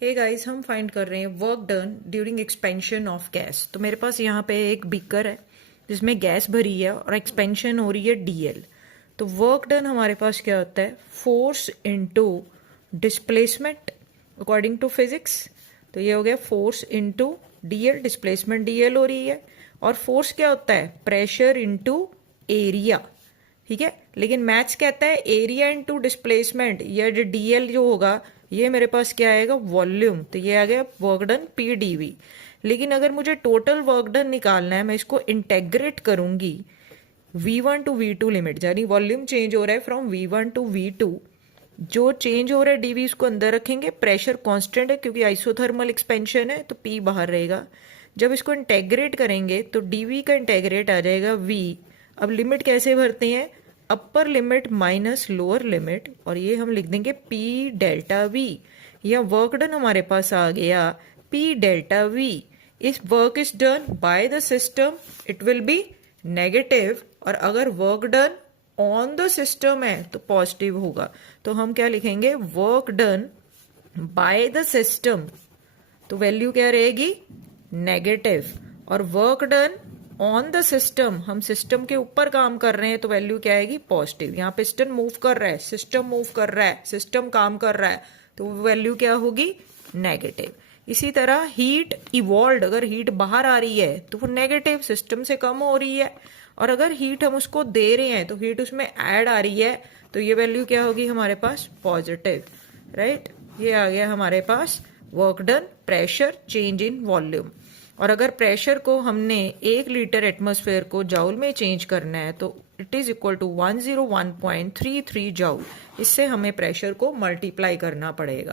Hey guys, हम find कर रहे हैं work done during expansion of gas. तो मेरे पास यहाँ पे एक बीकर है जिसमें गैस भरी है और एक्सपेंशन हो रही है डीएल। तो वर्क डन हमारे पास क्या होता है, force into displacement according to physics. तो ये हो गया force into DL, displacement DL हो रही है। और फोर्स क्या होता है, प्रेशर इनटू एरिया। ठीक है, लेकिन मैथ्स कहता है एरिया इनटू डिस्प्लेसमेंट, या जो डीएल जो होगा ये मेरे पास क्या आएगा, वॉल्यूम। तो ये आ गया वर्क डन पी डीवी। लेकिन अगर मुझे टोटल वर्क डन निकालना है, मैं इसको इंटेग्रेट करूंगी V1 टू V2 लिमिट, यानी वॉल्यूम चेंज हो रहा है फ्रॉम V1 टू V2। जो चेंज हो रहा है डीवी इसको अंदर रखेंगे, प्रेशर कांस्टेंट है क्योंकि आइसोथर्मल एक्सपेंशन है तो P बाहर रहेगा। जब इसको इंटेग्रेट करेंगे तो डीवी का इंटेग्रेट आ जाएगा V। अब लिमिट कैसे भरते हैं, upper limit minus lower limit, और ये हम लिख देंगे P डेल्टा V। या वर्क डन हमारे पास आ गया P डेल्टा V। इस work is done by the system, it will be negative. और अगर work done on the system है तो पॉजिटिव होगा। तो हम क्या लिखेंगे, work done by the system, तो वैल्यू क्या रहेगी, नेगेटिव। और work done on the system, हम सिस्टम के ऊपर काम कर रहे हैं तो वैल्यू क्या आएगी, पॉजिटिव। यहाँ पिस्टन मूव कर रहा है, सिस्टम मूव कर रहा है, सिस्टम काम कर रहा है, तो वैल्यू क्या होगी, नेगेटिव। इसी तरह हीट इवॉल्व, अगर हीट बाहर आ रही है तो वो नेगेटिव, सिस्टम से कम हो रही है। और अगर हीट हम उसको दे रहे हैं तो हीट उसमें ऐड आ रही है, तो ये वैल्यू क्या होगी हमारे पास, पॉजिटिव। राइट, ये आ गया हमारे पास work done, pressure, change in volume. और अगर प्रेशर को हमने 1 लीटर एटमॉस्फेयर को जाउल में चेंज करना है तो it is equal to 101.33 joule. इससे हमें प्रेशर को मल्टीप्लाई करना पड़ेगा।